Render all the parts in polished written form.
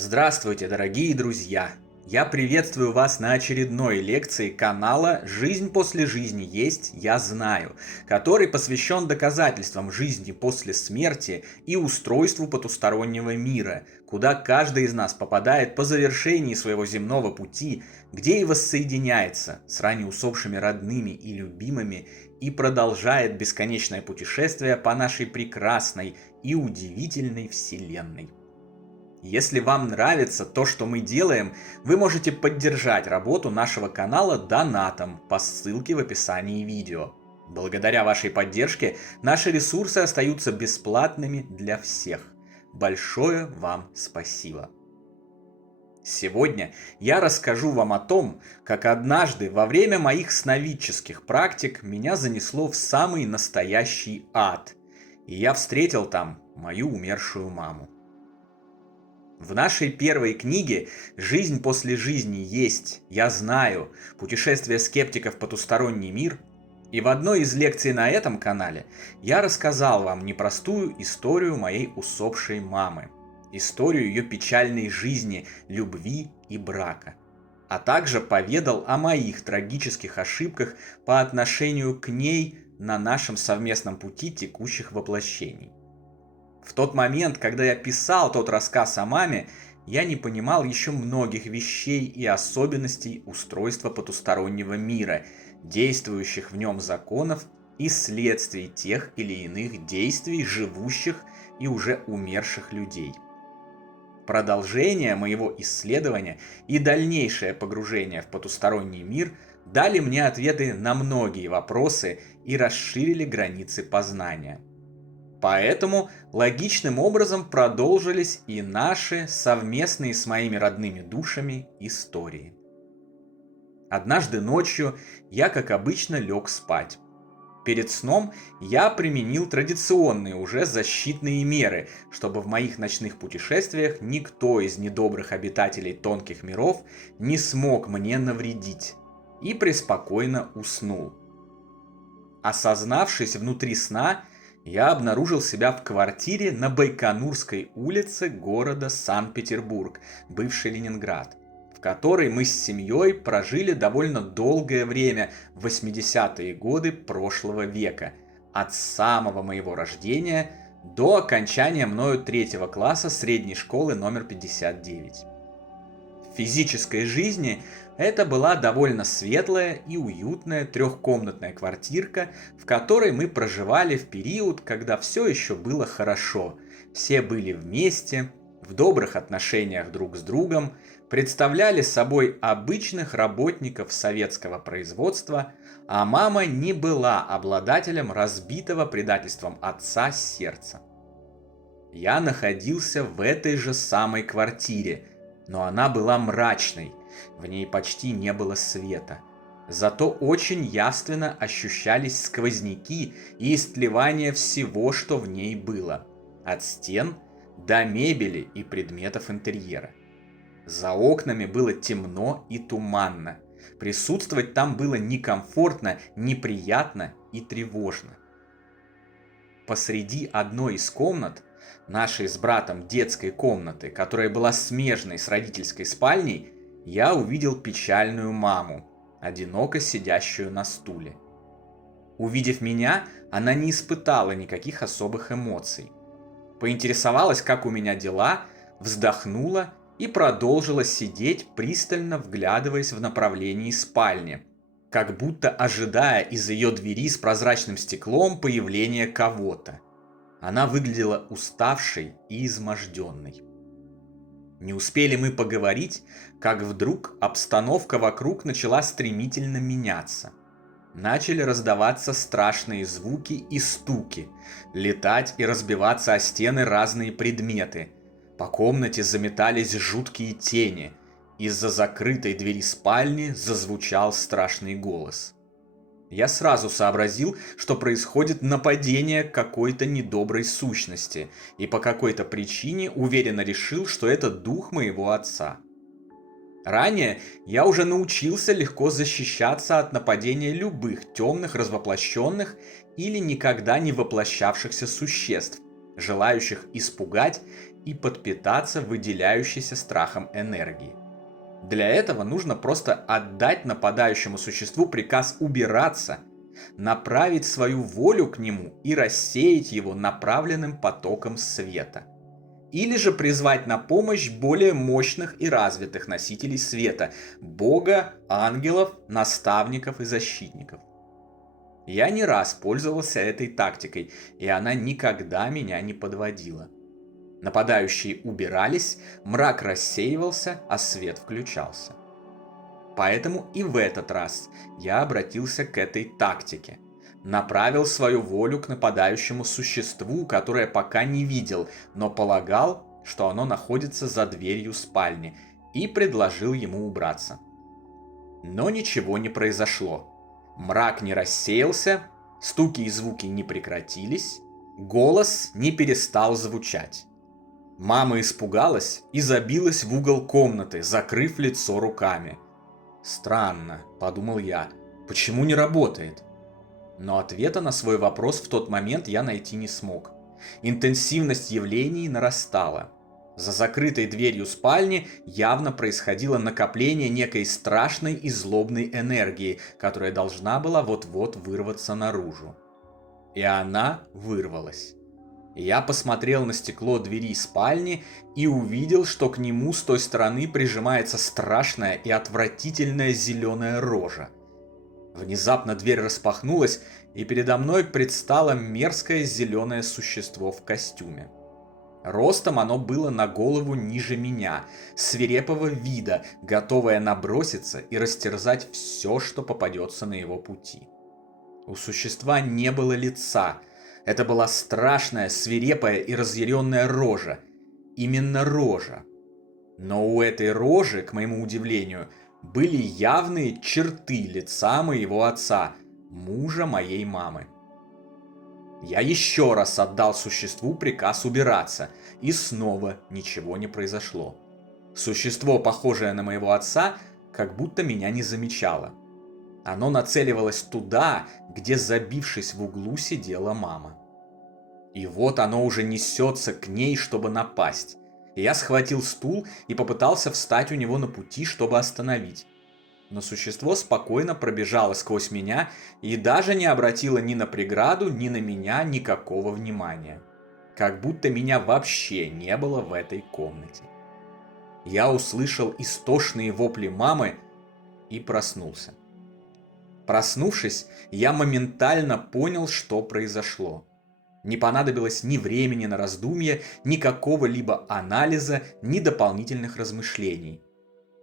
Здравствуйте, дорогие друзья! Я приветствую вас на очередной лекции канала «Жизнь после жизни есть, я знаю», который посвящен доказательствам жизни после смерти и устройству потустороннего мира, куда каждый из нас попадает по завершении своего земного пути, где и воссоединяется с ранее усопшими родными и любимыми и продолжает бесконечное путешествие по нашей прекрасной и удивительной Вселенной. Если вам нравится то, что мы делаем, вы можете поддержать работу нашего канала донатом по ссылке в описании видео. Благодаря вашей поддержке наши ресурсы остаются бесплатными для всех. Большое вам спасибо. Сегодня я расскажу вам о том, как однажды во время моих сновидческих практик меня занесло в самый настоящий ад, и я встретил там мою умершую маму. В нашей первой книге «Жизнь после жизни есть, я знаю. Путешествие скептиков в потусторонний мир» и в одной из лекций на этом канале я рассказал вам непростую историю моей усопшей мамы, историю ее печальной жизни, любви и брака, а также поведал о моих трагических ошибках по отношению к ней на нашем совместном пути текущих воплощений. В тот момент, когда я писал тот рассказ о маме, я не понимал еще многих вещей и особенностей устройства потустороннего мира, действующих в нем законов и следствий тех или иных действий живущих и уже умерших людей. Продолжение моего исследования и дальнейшее погружение в потусторонний мир дали мне ответы на многие вопросы и расширили границы познания. Поэтому логичным образом продолжились и наши совместные с моими родными душами истории. Однажды ночью я, как обычно, лег спать. Перед сном я применил традиционные уже защитные меры, чтобы в моих ночных путешествиях никто из недобрых обитателей тонких миров не смог мне навредить, и преспокойно уснул. Осознавшись внутри сна, я обнаружил себя в квартире на Байконурской улице города Санкт-Петербург, бывший Ленинград, в которой мы с семьей прожили довольно долгое время в 80-е годы прошлого века, от самого моего рождения до окончания мною 3-го класса средней школы номер 59. В физической жизни это была довольно светлая и уютная трехкомнатная квартирка, в которой мы проживали в период, когда все еще было хорошо. Все были вместе, в добрых отношениях друг с другом, представляли собой обычных работников советского производства, а мама не была обладателем разбитого предательством отца сердца. Я находился в этой же самой квартире, но она была мрачной, в ней почти не было света. Зато очень явственно ощущались сквозняки и истлевание всего, что в ней было, от стен до мебели и предметов интерьера. За окнами было темно и туманно. Присутствовать там было некомфортно, неприятно и тревожно. Посреди одной из комнат, нашей с братом детской комнаты, которая была смежной с родительской спальней, я увидел печальную маму, одиноко сидящую на стуле. Увидев меня, она не испытала никаких особых эмоций. Поинтересовалась, как у меня дела, вздохнула и продолжила сидеть, пристально вглядываясь в направлении спальни, как будто ожидая из ее двери с прозрачным стеклом появления кого-то. Она выглядела уставшей и изможденной. Не успели мы поговорить, как вдруг обстановка вокруг начала стремительно меняться. Начали раздаваться страшные звуки и стуки, летать и разбиваться о стены разные предметы. По комнате заметались жуткие тени. Из-за закрытой двери спальни зазвучал страшный голос. Я сразу сообразил, что происходит нападение какой-то недоброй сущности, и по какой-то причине уверенно решил, что это дух моего отца. Ранее я уже научился легко защищаться от нападения любых темных развоплощенных или никогда не воплощавшихся существ, желающих испугать и подпитаться выделяющейся страхом энергии. Для этого нужно просто отдать нападающему существу приказ убираться, направить свою волю к нему и рассеять его направленным потоком света. Или же призвать на помощь более мощных и развитых носителей света – Бога, ангелов, наставников и защитников. Я не раз пользовался этой тактикой, и она никогда меня не подводила. Нападающие убирались, мрак рассеивался, а свет включался. Поэтому и в этот раз я обратился к этой тактике. Направил свою волю к нападающему существу, которое пока не видел, но полагал, что оно находится за дверью спальни, и предложил ему убраться. Но ничего не произошло. Мрак не рассеялся, стуки и звуки не прекратились, голос не перестал звучать. Мама испугалась и забилась в угол комнаты, закрыв лицо руками. «Странно», — подумал я, — «почему не работает?» Но ответа на свой вопрос в тот момент я найти не смог. Интенсивность явлений нарастала. За закрытой дверью спальни явно происходило накопление некой страшной и злобной энергии, которая должна была вот-вот вырваться наружу. И она вырвалась. Я посмотрел на стекло двери спальни и увидел, что к нему с той стороны прижимается страшная и отвратительная зеленая рожа. Внезапно дверь распахнулась, и передо мной предстало мерзкое зеленое существо в костюме. Ростом оно было на голову ниже меня, свирепого вида, готовое наброситься и растерзать все, что попадется на его пути. У существа не было лица. Это была страшная, свирепая и разъяренная рожа. Именно рожа. Но у этой рожи, к моему удивлению, были явные черты лица моего отца, мужа моей мамы. Я еще раз отдал существу приказ убираться, и снова ничего не произошло. Существо, похожее на моего отца, как будто меня не замечало. Оно нацеливалось туда, где, забившись в углу, сидела мама. И вот оно уже несется к ней, чтобы напасть. Я схватил стул и попытался встать у него на пути, чтобы остановить. Но существо спокойно пробежало сквозь меня и даже не обратило ни на преграду, ни на меня никакого внимания. Как будто меня вообще не было в этой комнате. Я услышал истошные вопли мамы и проснулся. Проснувшись, я моментально понял, что произошло. Не понадобилось ни времени на раздумье, ни какого-либо анализа, ни дополнительных размышлений.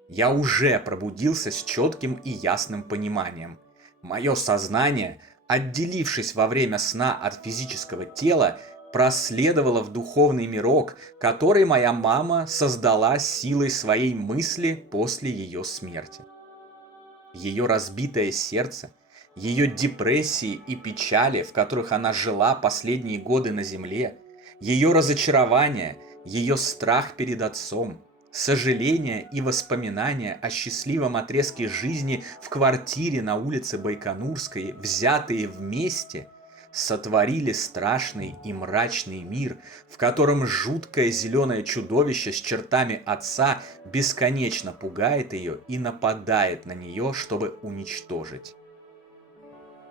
Я уже пробудился с четким и ясным пониманием. Мое сознание, отделившись во время сна от физического тела, проследовало в духовный мирок, который моя мама создала силой своей мысли после ее смерти. Ее разбитое сердце, ее депрессии и печали, в которых она жила последние годы на земле, ее разочарование, ее страх перед отцом, сожаления и воспоминания о счастливом отрезке жизни в квартире на улице Байконурской, взятые вместе, сотворили страшный и мрачный мир, в котором жуткое зеленое чудовище с чертами отца бесконечно пугает ее и нападает на нее, чтобы уничтожить.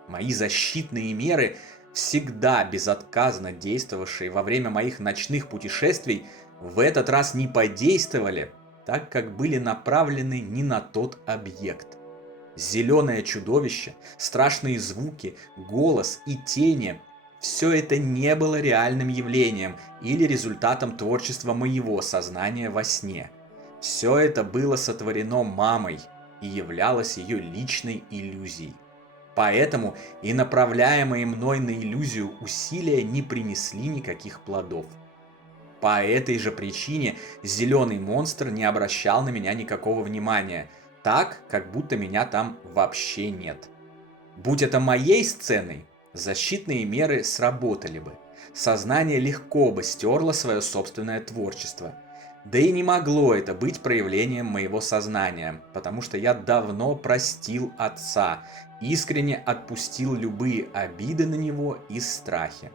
Мои защитные меры, всегда безотказно действовавшие во время моих ночных путешествий, в этот раз не подействовали, так как были направлены не на тот объект. Зеленое чудовище, страшные звуки, голос и тени – все это не было реальным явлением или результатом творчества моего сознания во сне. Все это было сотворено мамой и являлось ее личной иллюзией. Поэтому и направляемые мной на иллюзию усилия не принесли никаких плодов. По этой же причине зеленый монстр не обращал на меня никакого внимания, так, как будто меня там вообще нет. Будь это моей сценой, защитные меры сработали бы. Сознание легко бы стерло свое собственное творчество. Да и не могло это быть проявлением моего сознания, потому что я давно простил отца, искренне отпустил любые обиды на него и страхи.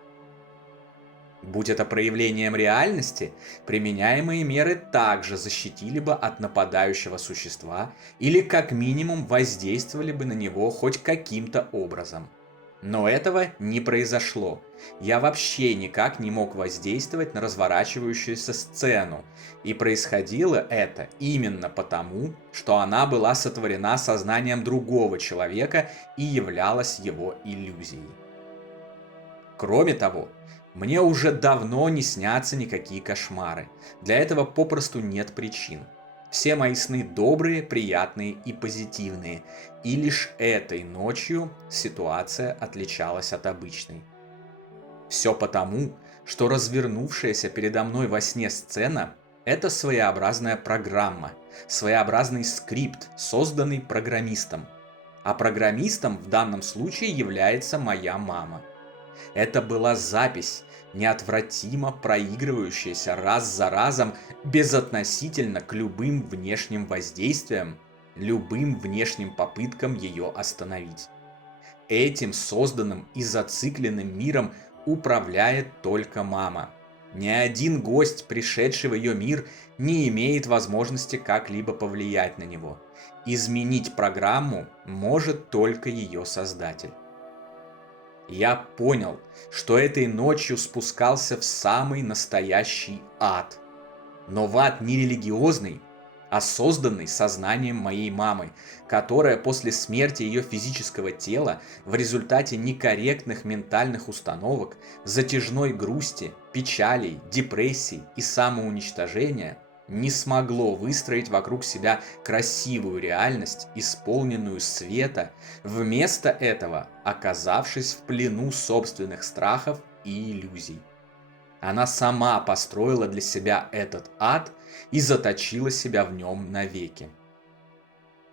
Будь это проявлением реальности, применяемые меры также защитили бы от нападающего существа или как минимум воздействовали бы на него хоть каким-то образом. Но этого не произошло. Я вообще никак не мог воздействовать на разворачивающуюся сцену, и происходило это именно потому, что она была сотворена сознанием другого человека и являлась его иллюзией. Кроме того, мне уже давно не снятся никакие кошмары. Для этого попросту нет причин. Все мои сны добрые, приятные и позитивные. И лишь этой ночью ситуация отличалась от обычной. Все потому, что развернувшаяся передо мной во сне сцена – это своеобразная программа, своеобразный скрипт, созданный программистом. А программистом в данном случае является моя мама. Это была запись, неотвратимо проигрывающаяся раз за разом безотносительно к любым внешним воздействиям, любым внешним попыткам ее остановить. Этим созданным и зацикленным миром управляет только мама. Ни один гость, пришедший в ее мир, не имеет возможности как-либо повлиять на него. Изменить программу может только ее создатель. Я понял, что этой ночью спускался в самый настоящий ад. Но в ад не религиозный, а созданный сознанием моей мамы, которая после смерти ее физического тела в результате некорректных ментальных установок, затяжной грусти, печалей, депрессий и самоуничтожения не смогло выстроить вокруг себя красивую реальность, исполненную света, вместо этого оказавшись в плену собственных страхов и иллюзий. Она сама построила для себя этот ад и заточила себя в нем навеки.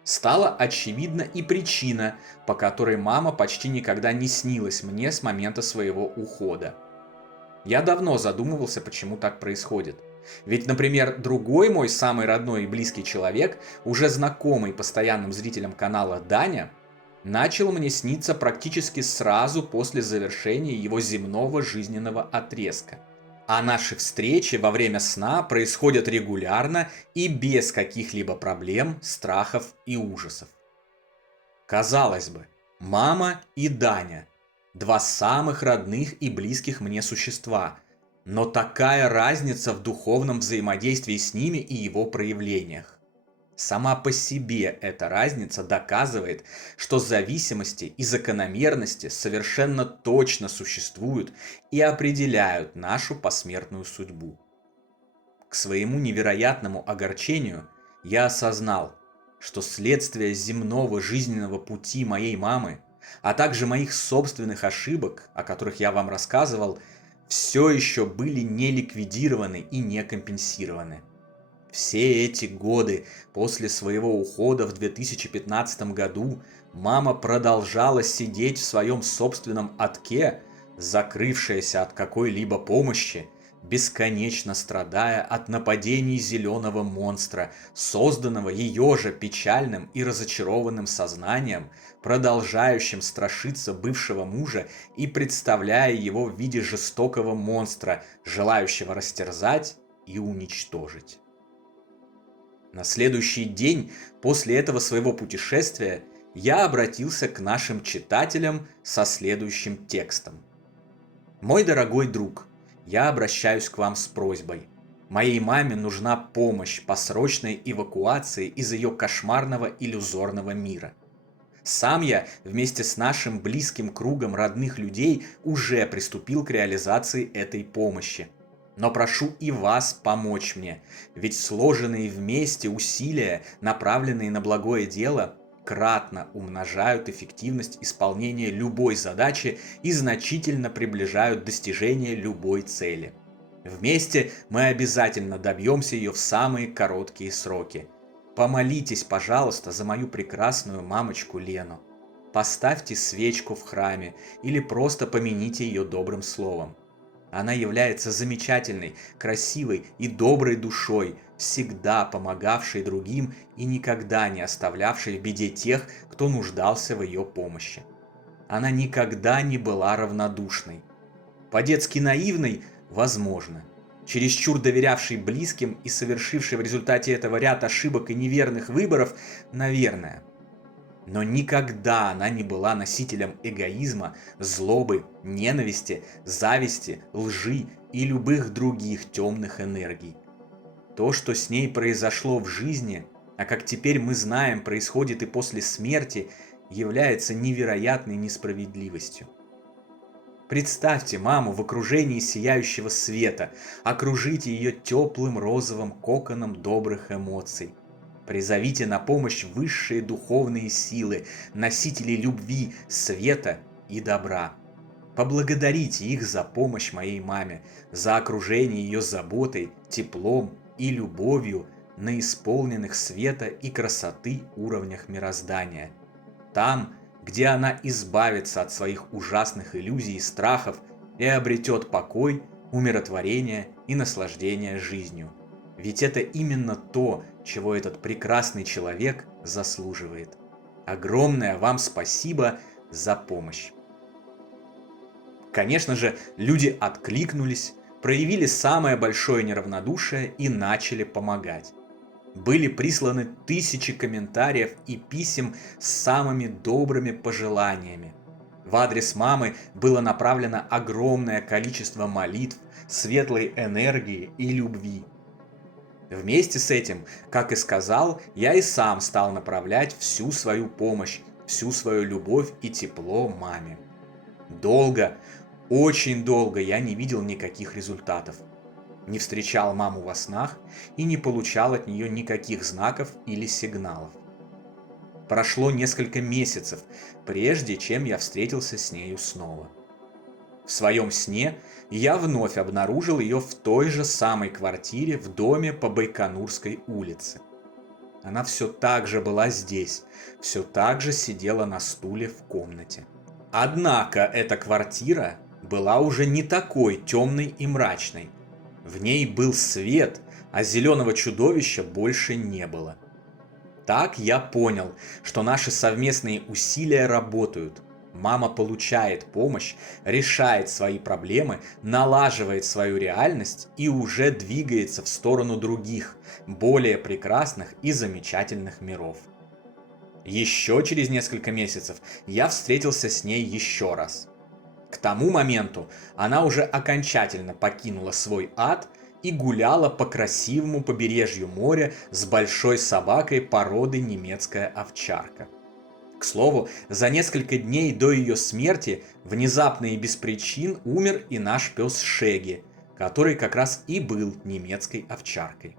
Стала очевидна и причина, по которой мама почти никогда не снилась мне с момента своего ухода. Я давно задумывался, почему так происходит. Ведь, например, другой мой самый родной и близкий человек, уже знакомый постоянным зрителям канала Даня, начал мне сниться практически сразу после завершения его земного жизненного отрезка. А наши встречи во время сна происходят регулярно и без каких-либо проблем, страхов и ужасов. Казалось бы, мама и Даня – два самых родных и близких мне существа, но такая разница в духовном взаимодействии с ними и его проявлениях. Сама по себе эта разница доказывает, что зависимости и закономерности совершенно точно существуют и определяют нашу посмертную судьбу. К своему невероятному огорчению я осознал, что следствие земного жизненного пути моей мамы, а также моих собственных ошибок, о которых я вам рассказывал, все еще были не ликвидированы и не компенсированы. Все эти годы после своего ухода в 2015 году мама продолжала сидеть в своем собственном адке, закрывшаяся от какой-либо помощи, бесконечно страдая от нападений зеленого монстра, созданного ее же печальным и разочарованным сознанием, продолжающим страшиться бывшего мужа и представляя его в виде жестокого монстра, желающего растерзать и уничтожить. На следующий день после этого своего путешествия я обратился к нашим читателям со следующим текстом. Мой дорогой друг, я обращаюсь к вам с просьбой. Моей маме нужна помощь по срочной эвакуации из ее кошмарного иллюзорного мира. Сам я вместе с нашим близким кругом родных людей уже приступил к реализации этой помощи. Но прошу и вас помочь мне, ведь сложенные вместе усилия, направленные на благое дело, кратно умножают эффективность исполнения любой задачи и значительно приближают достижение любой цели. Вместе мы обязательно добьемся ее в самые короткие сроки. Помолитесь, пожалуйста, за мою прекрасную мамочку Лену. Поставьте свечку в храме или просто помяните ее добрым словом. Она является замечательной, красивой и доброй душой, всегда помогавшей другим и никогда не оставлявшей в беде тех, кто нуждался в ее помощи. Она никогда не была равнодушной. По-детски наивной, Возможно. Чересчур доверявший близким и совершивший в результате этого ряд ошибок и неверных выборов, наверное. Но никогда она не была носителем эгоизма, злобы, ненависти, зависти, лжи и любых других темных энергий. То, что с ней произошло в жизни, а как теперь мы знаем, происходит и после смерти, является невероятной несправедливостью. Представьте маму в окружении сияющего света, окружите ее теплым розовым коконом добрых эмоций. Призовите на помощь высшие духовные силы, носители любви, света и добра. Поблагодарите их за помощь моей маме, за окружение ее заботой, теплом и любовью на исполненных света и красоты уровнях мироздания. Там, где она избавится от своих ужасных иллюзий и страхов и обретет покой, умиротворение и наслаждение жизнью. Ведь это именно то, чего этот прекрасный человек заслуживает. Огромное вам спасибо за помощь. Конечно же, люди откликнулись, проявили самое большое неравнодушие и начали помогать. Были присланы тысячи комментариев и писем с самыми добрыми пожеланиями. В адрес мамы было направлено огромное количество молитв, светлой энергии и любви. Вместе с этим, как и сказал, я и сам стал направлять всю свою помощь, всю свою любовь и тепло маме. Долго, очень долго я не видел никаких результатов. Не встречал маму во снах и не получал от нее никаких знаков или сигналов. Прошло несколько месяцев, прежде чем я встретился с нею снова. В своем сне я вновь обнаружил ее в той же самой квартире в доме по Байконурской улице. Она все так же была здесь, все так же сидела на стуле в комнате. Однако эта квартира была уже не такой темной и мрачной. В ней был свет, а зеленого чудовища больше не было. Так я понял, что наши совместные усилия работают. Мама получает помощь, решает свои проблемы, налаживает свою реальность и уже двигается в сторону других, более прекрасных и замечательных миров. Еще через несколько месяцев я встретился с ней еще раз. К тому моменту она уже окончательно покинула свой ад и гуляла по красивому побережью моря с большой собакой породы немецкая овчарка. К слову, за несколько дней до ее смерти внезапно и без причин умер и наш пес Шеги, который как раз и был немецкой овчаркой.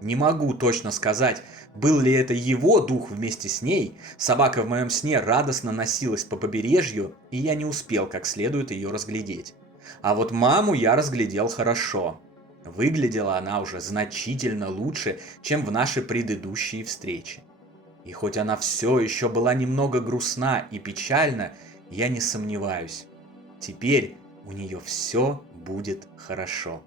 Не могу точно сказать, был ли это его дух вместе с ней, собака в моем сне радостно носилась по побережью, и я не успел как следует ее разглядеть. А вот маму я разглядел хорошо. Выглядела она уже значительно лучше, чем в наши предыдущие встречи. И хоть она все еще была немного грустна и печальна, я не сомневаюсь. Теперь у нее все будет хорошо.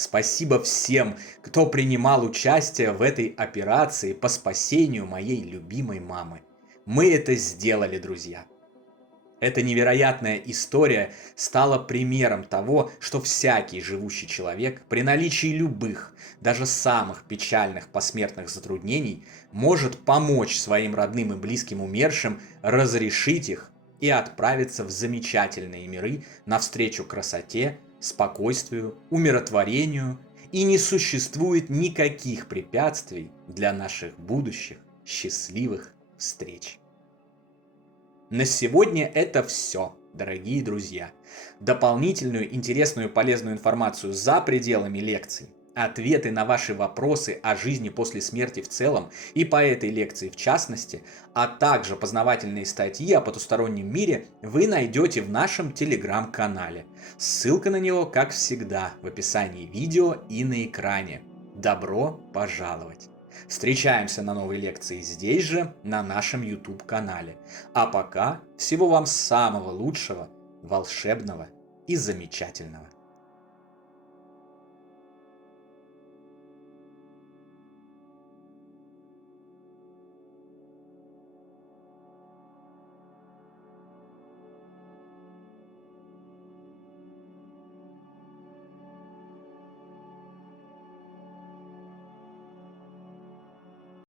Спасибо всем, кто принимал участие в этой операции по спасению моей любимой мамы. Мы это сделали, друзья. Эта невероятная история стала примером того, что всякий живущий человек при наличии любых, даже самых печальных посмертных затруднений, может помочь своим родным и близким умершим разрешить их и отправиться в замечательные миры навстречу красоте, спокойствию, умиротворению, и не существует никаких препятствий для наших будущих счастливых встреч. На сегодня это все, дорогие друзья. Дополнительную интересную и полезную информацию за пределами лекций, ответы на ваши вопросы о жизни после смерти в целом и по этой лекции в частности, а также познавательные статьи о потустороннем мире вы найдете в нашем телеграм-канале. Ссылка на него, как всегда, в описании видео и на экране. Добро пожаловать! Встречаемся на новой лекции здесь же, на нашем YouTube-канале. А пока всего вам самого лучшего, волшебного и замечательного.